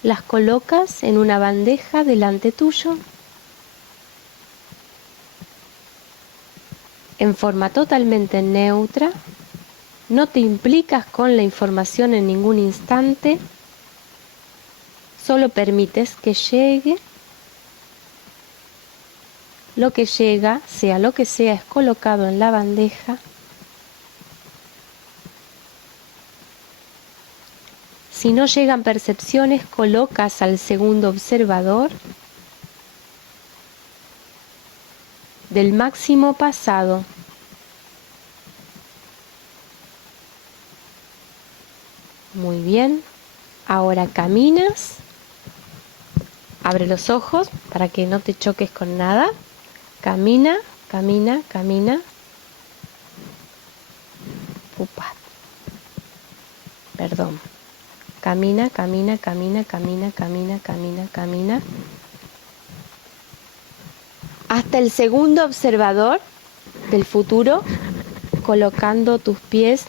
las colocas en una bandeja delante tuyo, en forma totalmente neutra. No te implicas con la información en ningún instante, solo permites que llegue. Lo que llega, sea lo que sea, es colocado en la bandeja Si no llegan percepciones, colocas al segundo observador del máximo pasado. Muy bien. Ahora caminas. Abre los ojos para que no te choques con nada. Camina, camina, camina. Upa. Perdón. Camina, camina, camina, camina, camina, camina, camina. Hasta el segundo observador del futuro, colocando tus pies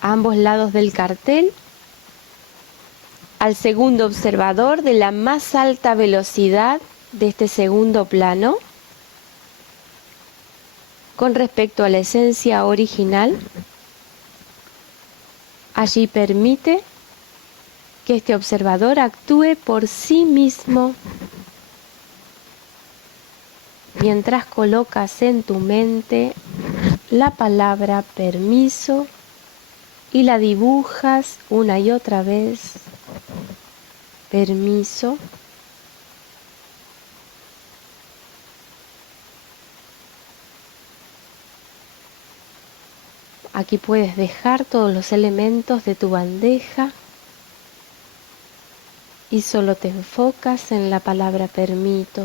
a ambos lados del cartel. Al segundo observador de la más alta velocidad de este segundo plano, con respecto a la esencia original. Allí permite que este observador actúe por sí mismo mientras colocas en tu mente la palabra permiso y la dibujas una y otra vez. Permiso. Aquí puedes dejar todos los elementos de tu bandeja y solo te enfocas en la palabra permito.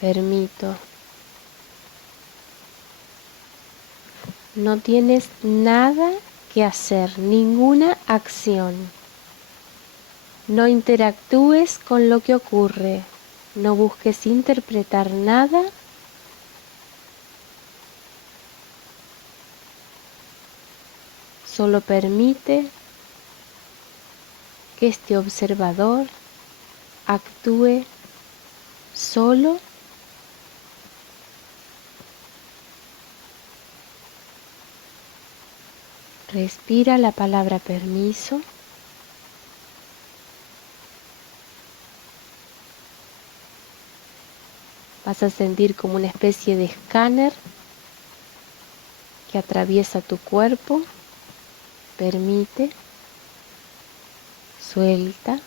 Permito. No tienes nada que hacer, ninguna acción. No interactúes con lo que ocurre. No busques interpretar nada. Solo permite que este observador actúe solo . Respira la palabra permiso. Vas a sentir como una especie de escáner que atraviesa tu cuerpo. Permite. Suelta.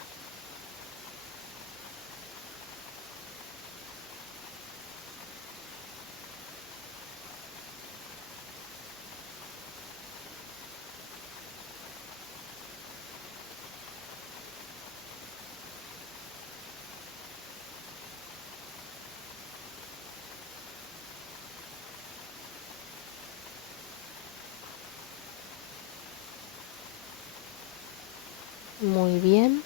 Muy bien.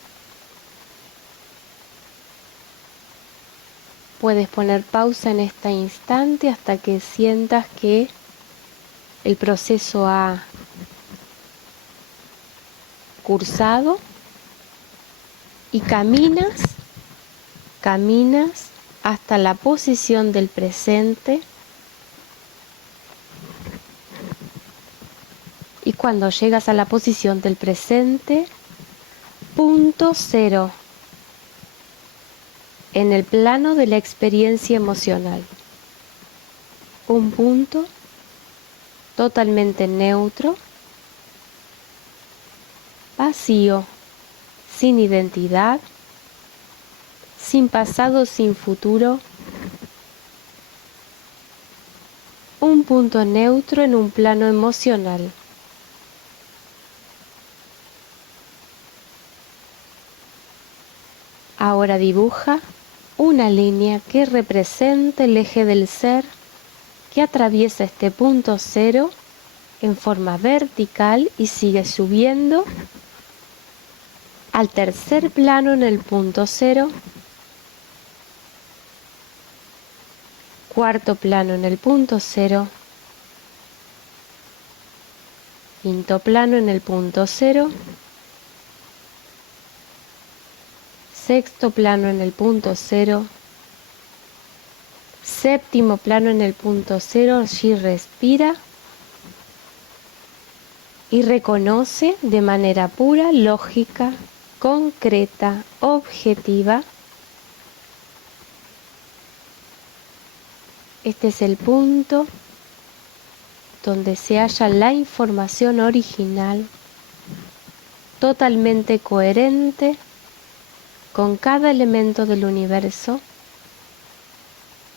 Puedes poner pausa en este instante hasta que sientas que el proceso ha cursado y caminas hasta la posición del presente. Y cuando llegas a la posición del presente, punto cero en el plano de la experiencia emocional. Un punto totalmente neutro, vacío, sin identidad, sin pasado, sin futuro. Un punto neutro en un plano emocional. Ahora dibuja una línea que represente el eje del ser que atraviesa este punto cero en forma vertical y sigue subiendo al tercer plano en el punto cero, cuarto plano en el punto cero, quinto plano en el punto cero, sexto plano en el punto cero, séptimo plano en el punto cero. Allí respira y reconoce de manera pura, lógica, concreta, objetiva, Este es el punto donde se halla la información original, totalmente coherente con cada elemento del universo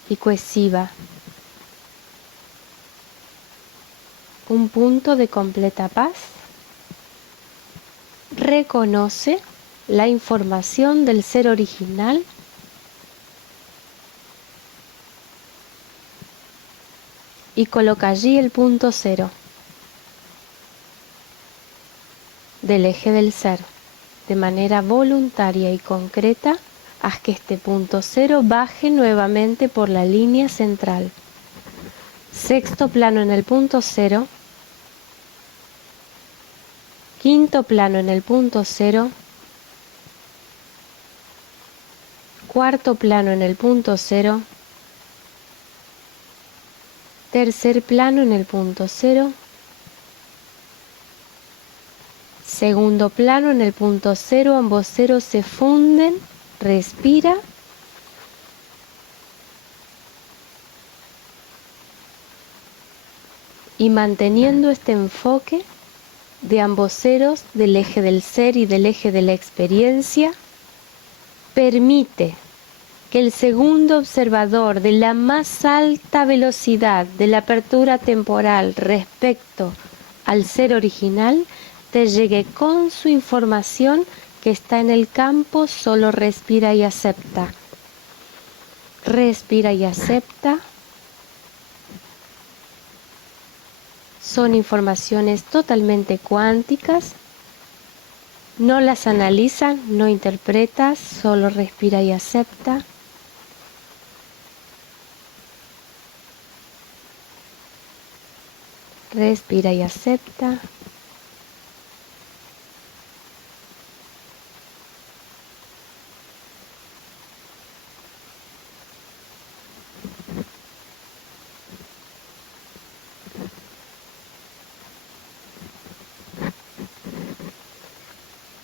y cohesiva. Un punto de completa paz. Reconoce la información del ser original y coloca allí el punto cero del eje del ser. De manera voluntaria y concreta, haz que este punto cero baje nuevamente por la línea central. Sexto plano en el punto cero. Quinto plano en el punto cero. Cuarto plano en el punto cero. Tercer plano en el punto cero. Segundo plano en el punto cero, ambos ceros se funden, respira. Y manteniendo este enfoque de ambos ceros, del eje del ser y del eje de la experiencia, permite que el segundo observador de la más alta velocidad de la apertura temporal respecto al ser original te llegue con su información que está en el campo. Solo respira y acepta. Respira y acepta. Son informaciones totalmente cuánticas. No las analizas, no interpretas, solo respira y acepta. Respira y acepta.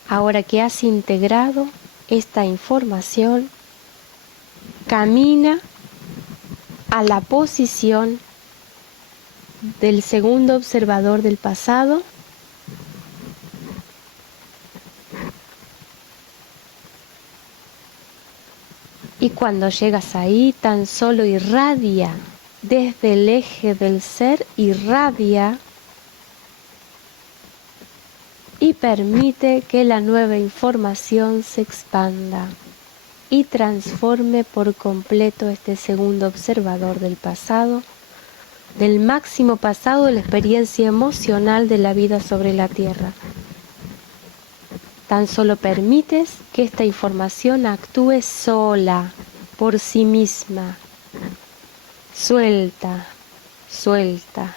Ahora que has integrado esta información, camina a la posición del segundo observador del pasado. Y cuando llegas ahí, tan solo irradia desde el eje del ser, irradia y permite que la nueva información se expanda y transforme por completo este segundo observador del pasado, del máximo pasado de la experiencia emocional de la vida sobre la Tierra. Tan solo permites que esta información actúe sola, por sí misma. Suelta, suelta.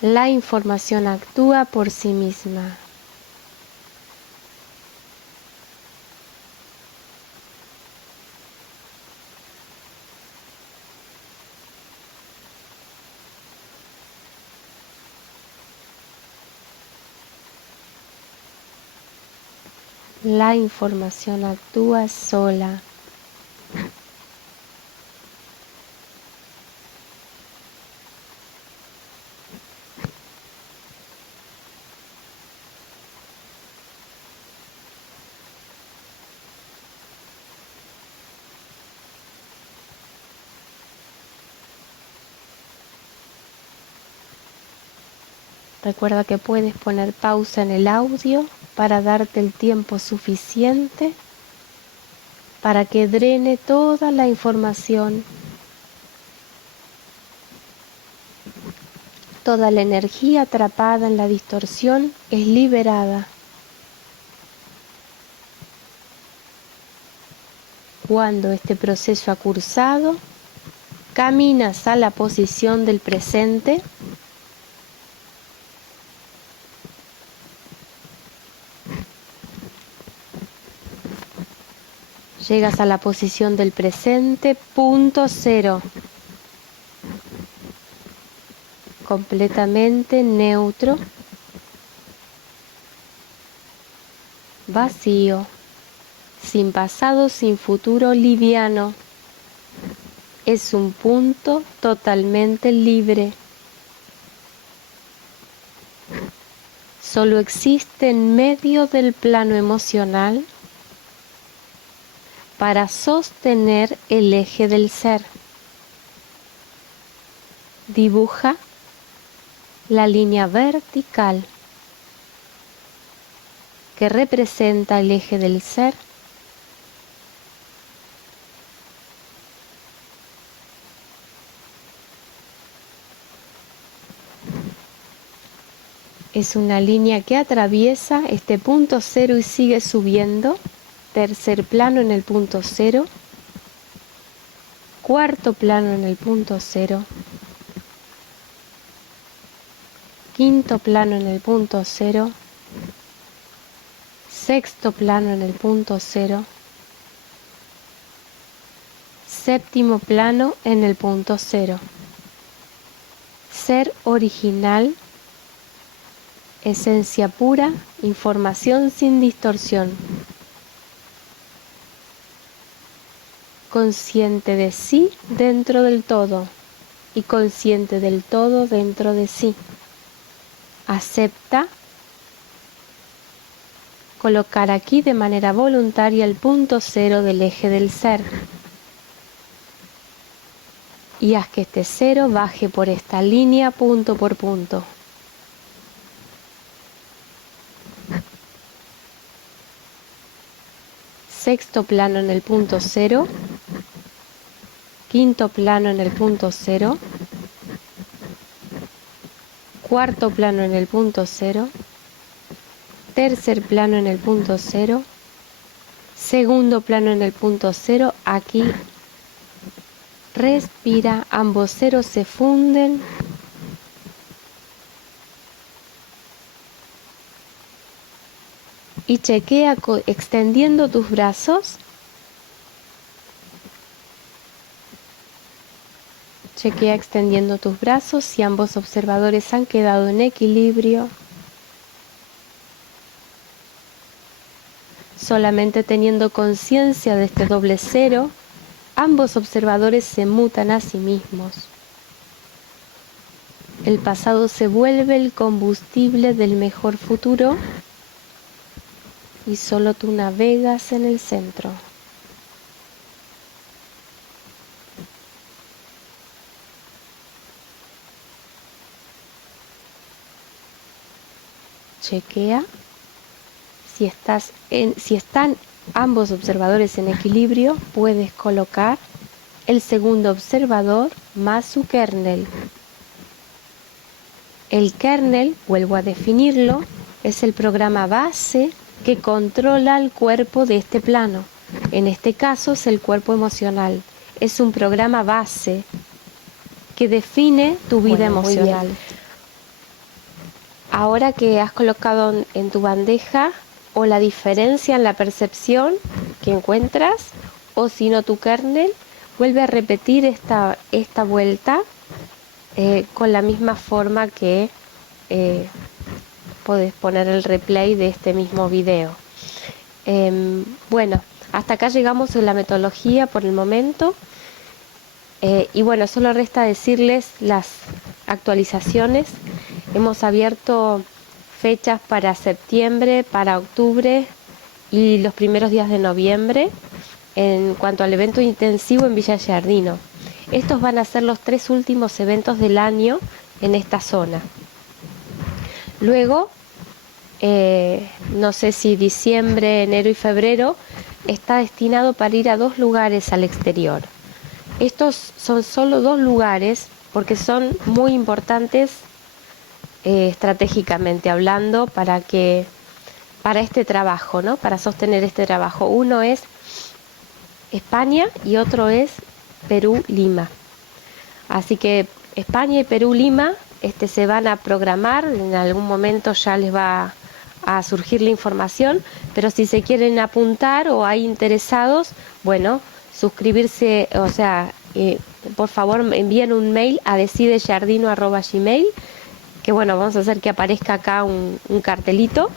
La información actúa por sí misma. La información actúa sola. Recuerda que puedes poner pausa en el audio para darte el tiempo suficiente para que drene toda la información, toda la energía atrapada en la distorsión es liberada. Cuando este proceso ha cursado, caminas a la posición del presente. Llegas a la posición del presente, punto cero. Completamente neutro, vacío, sin pasado, sin futuro, liviano. es un punto totalmente libre. Solo existe en medio del plano emocional para sostener el eje del ser. Dibuja la línea vertical que representa el eje del ser. Es una línea que atraviesa este punto cero y sigue subiendo. Tercer plano en el punto cero. Cuarto plano en el punto cero. Quinto plano en el punto cero. Sexto plano en el punto cero. Séptimo plano en el punto cero. Ser original, esencia pura, información sin distorsión. Consciente de sí dentro del todo y consciente del todo dentro de sí. Acepta colocar aquí de manera voluntaria el punto cero del eje del ser. Y haz que este cero baje por esta línea punto por punto. Sexto plano en el punto cero. Quinto plano en el punto cero. Cuarto plano en el punto cero. Tercer plano en el punto cero. Segundo plano en el punto cero. Aquí respira, ambos ceros se funden. Y chequea extendiendo tus brazos. Chequea extendiendo tus brazos si ambos observadores han quedado en equilibrio. Solamente teniendo conciencia de este doble cero, ambos observadores se mutan a sí mismos. El pasado se vuelve el combustible del mejor futuro y solo tú navegas en el centro. Chequea si están ambos observadores en equilibrio, puedes colocar el segundo observador más su kernel. El kernel, vuelvo a definirlo, es el programa base que controla el cuerpo de este plano. En este caso es el cuerpo emocional. Es un programa base que define tu vida emocional. Ahora que has colocado en tu bandeja o la diferencia en la percepción que encuentras, o si no tu kernel, vuelve a repetir esta vuelta con la misma forma que podés poner el replay de este mismo video. Bueno, hasta acá llegamos en la metodología por el momento. Y bueno, solo resta decirles las actualizaciones. Hemos abierto fechas para septiembre, para octubre y los primeros días de noviembre en cuanto al evento intensivo en Villa Giardino. Estos van a ser los 3 últimos eventos del año en esta zona. Luego, no sé si diciembre, enero y febrero está destinado para ir a 2 lugares al exterior. Estos son solo 2 lugares porque son muy importantes estratégicamente hablando para este trabajo, ¿no? Para sostener este trabajo. Uno es España y otro es Perú, Lima. Así que España y Perú, Lima se van a programar, en algún momento ya les va a surgir la información, pero si se quieren apuntar o hay interesados, bueno, suscribirse, o sea, por favor envíen un mail a decidejardino@gmail, que bueno, vamos a hacer que aparezca acá un cartelito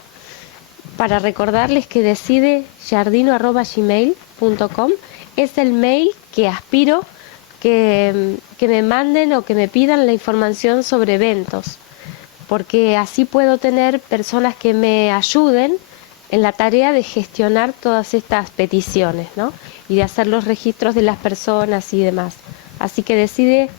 para recordarles que decidejardino@gmail.com es el mail que aspiro que me manden o que me pidan la información sobre eventos, porque así puedo tener personas que me ayuden en la tarea de gestionar todas estas peticiones, ¿no? Y de hacer los registros de las personas y demás. Así que decide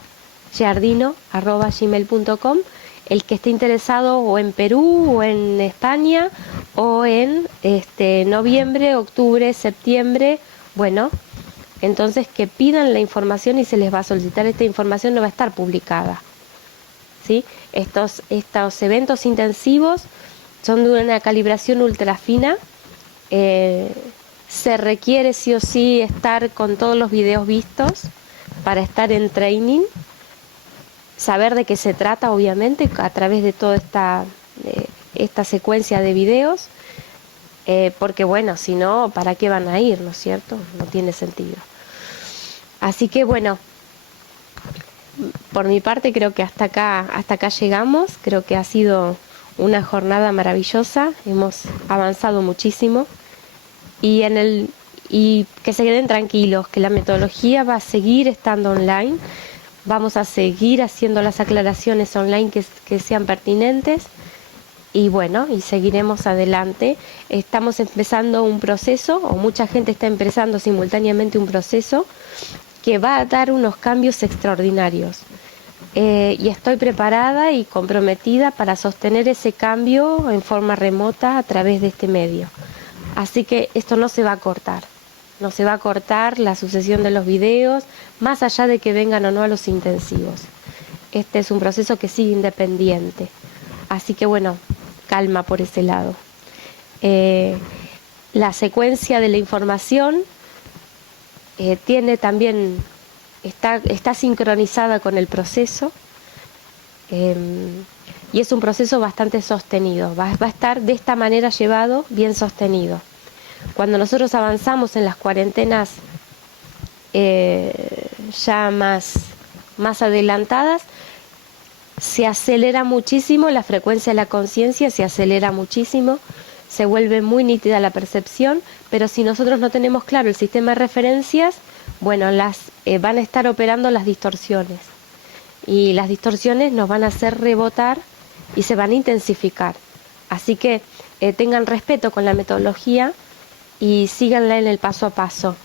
giardino@gmail.com el que esté interesado o en Perú o en España o en noviembre, octubre, septiembre, bueno, entonces que pidan la información y se les va a solicitar. Esta información no va a estar publicada, ¿sí? Estos eventos intensivos son de una calibración ultra fina. Se requiere sí o sí estar con todos los videos vistos para estar en training, saber de qué se trata, obviamente, a través de toda esta secuencia de videos, porque bueno, si no, ¿para qué van a ir, no es cierto? No tiene sentido. Así que bueno, por mi parte creo que hasta acá llegamos. Creo que ha sido una jornada maravillosa, hemos avanzado muchísimo y que se queden tranquilos, que la metodología va a seguir estando online. Vamos a seguir haciendo las aclaraciones online que sean pertinentes y bueno, y seguiremos adelante. Estamos empezando un proceso, o mucha gente está empezando simultáneamente un proceso que va a dar unos cambios extraordinarios. Y estoy preparada y comprometida para sostener ese cambio en forma remota a través de este medio. Así que esto no se va a cortar. No se va a cortar la sucesión de los videos, más allá de que vengan o no a los intensivos. Este es un proceso que sigue independiente. Así que bueno, calma por ese lado. La secuencia de la información tiene también, está sincronizada con el proceso y es un proceso bastante sostenido. Va a estar de esta manera llevado, bien sostenido. Cuando nosotros avanzamos en las cuarentenas ya más adelantadas, se acelera muchísimo la frecuencia de la conciencia, se acelera muchísimo, se vuelve muy nítida la percepción, pero si nosotros no tenemos claro el sistema de referencias, bueno, van a estar operando las distorsiones y las distorsiones nos van a hacer rebotar y se van a intensificar. Así que tengan respeto con la metodología y síganla en el paso a paso.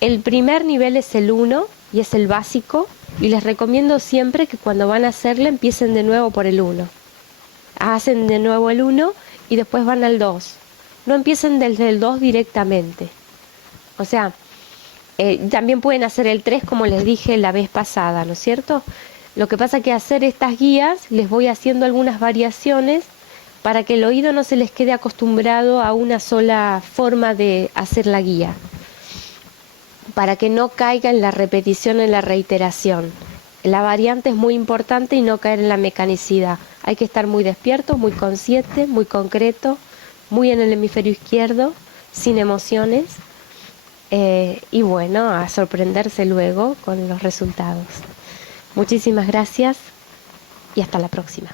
El primer nivel es el 1 y es el básico, y les recomiendo siempre que cuando van a hacerla empiecen de nuevo por el 1. Hacen de nuevo el 1 y después van al 2. No empiecen desde el 2 directamente. O sea, también pueden hacer el 3 como les dije la vez pasada, ¿no es cierto? Lo que pasa es que hacer estas guías les voy haciendo algunas variaciones para que el oído no se les quede acostumbrado a una sola forma de hacer la guía, para que no caiga en la repetición, en la reiteración. La variante es muy importante y no caer en la mecanicidad. Hay que estar muy despierto, muy consciente, muy concreto, muy en el hemisferio izquierdo, sin emociones, y bueno, a sorprenderse luego con los resultados. Muchísimas gracias y hasta la próxima.